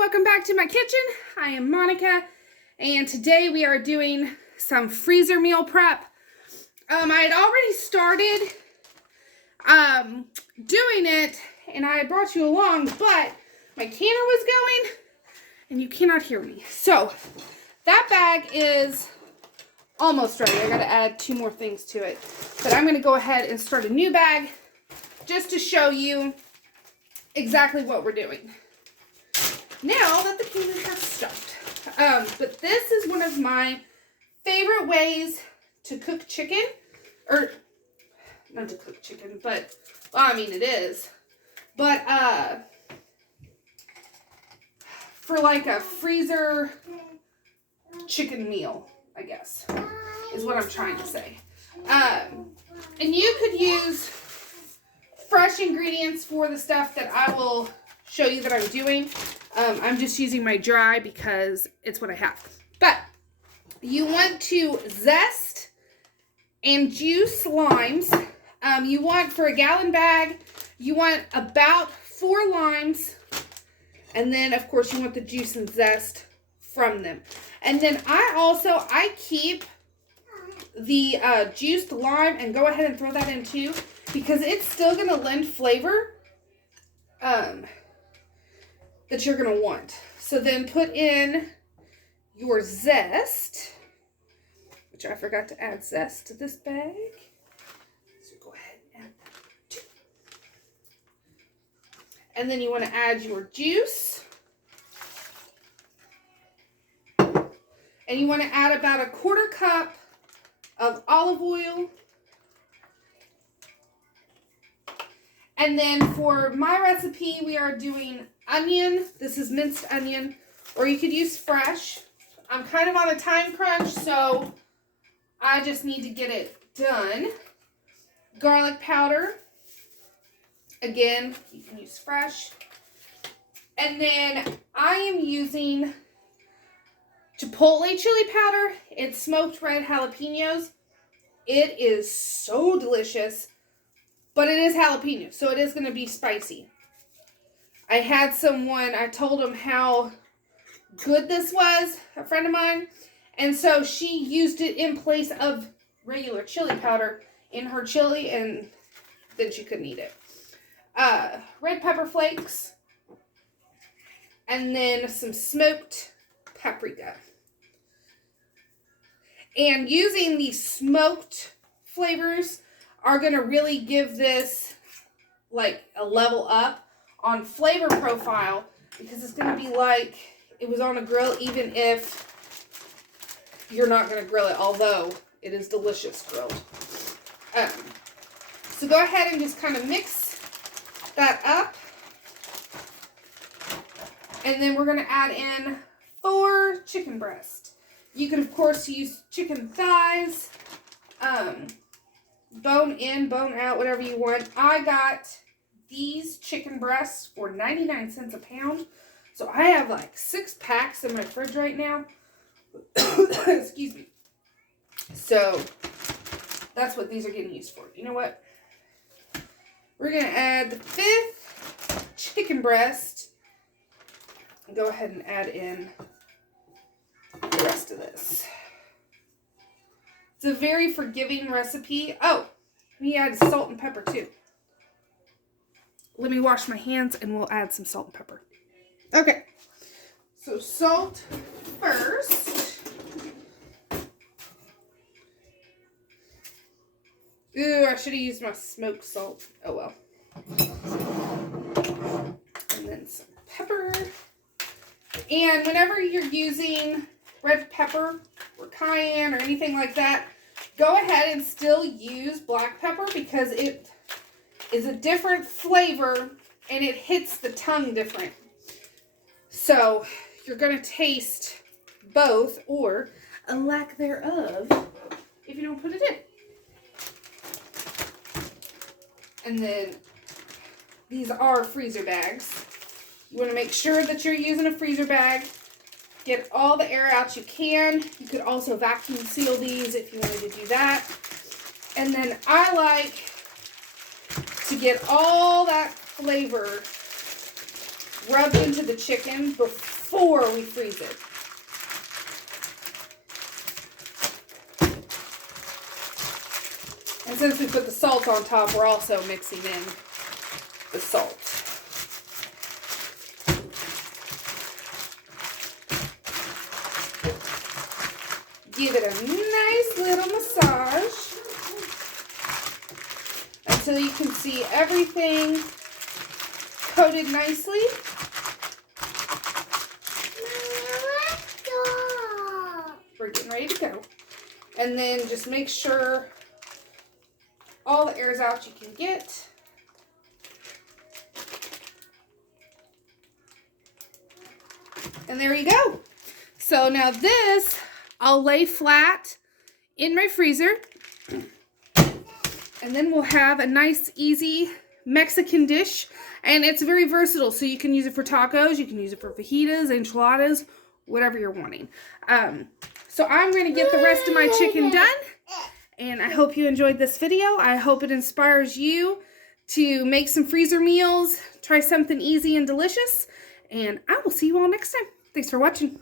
welcome back to my kitchen. I am Monica, and today we are doing some freezer meal prep. I had already started doing it, and I had brought you along, but my canner was going, and you cannot hear me. So, that bag is almost ready. I gotta add 2 more things to it. But I'm gonna go ahead and start a new bag just to show you exactly what we're doing. Now that the canner has stopped. But this is one of my favorite ways to cook chicken. Or, not to cook chicken, but, well, I mean, it is. But, for like a freezer chicken meal, I guess, is what I'm trying to say. And you could use fresh ingredients for the stuff that I will show you that I'm doing. I'm just using my dry because it's what I have. But you want to zest and juice limes. You want, for a gallon bag, you want about 4 limes. And then, of course, you want the juice and zest from them. And then I keep the juiced lime and go ahead and throw that in too, because it's still going to lend flavor that you're going to want. So then put in your zest, which I forgot to add zest to this bag. So go ahead and add that too. And then you want to add your juice. And you want to add about 1/4 cup of olive oil. And then for my recipe, we are doing onion. This is minced onion, or you could use fresh. I'm kind of on a time crunch, so I just need to get it done. Garlic powder. Again, you can use fresh. And then I am using Chipotle chili powder. It's smoked red jalapenos. It is so delicious, but it is jalapeno, so it is going to be spicy. I had someone, I told them how good this was, a friend of mine, and so she used it in place of regular chili powder in her chili, and then she couldn't eat it. Red pepper flakes, and then some smoked paprika. And using these smoked flavors are going to really give this like a level up on flavor profile, because it's going to be like it was on a grill, even if you're not going to grill it, although it is delicious grilled. So go ahead and just kind of mix that up. And then we're going to add in 4 chicken breasts. You can, of course, use chicken thighs, bone in, bone out, whatever you want. I got these chicken breasts for 99 cents a pound. So I have like 6 packs in my fridge right now. Excuse me. So that's what these are getting used for. You know what? We're going to add the 5th chicken breast and go ahead and add in the rest of this. It's a very forgiving recipe. Oh, we add salt and pepper too. Let me wash my hands and we'll add some salt and pepper. Okay, so salt first. Ooh, I should have used my smoked salt. Oh well. And then some pepper. And whenever you're using red pepper or cayenne or anything like that, go ahead and still use black pepper, because it is a different flavor and it hits the tongue different. So you're going to taste both, or a lack thereof, if you don't put it in. And then these are freezer bags. You want to make sure that you're using a freezer bag. Get all the air out you can. You could also vacuum seal these if you wanted to do that. And then I like to get all that flavor rubbed into the chicken before we freeze it. And since we put the salt on top, we're also mixing in the salt. Give it a nice little massage until you can see everything coated nicely. We're getting ready to go. And then just make sure all the air's out you can get. And there you go. So now this, I'll lay flat in my freezer. And then we'll have a nice, easy Mexican dish. And it's very versatile. So you can use it for tacos. You can use it for fajitas, enchiladas, whatever you're wanting. So I'm going to get the rest of my chicken done. And I hope you enjoyed this video. I hope it inspires you to make some freezer meals. Try something easy and delicious. And I will see you all next time. Thanks for watching.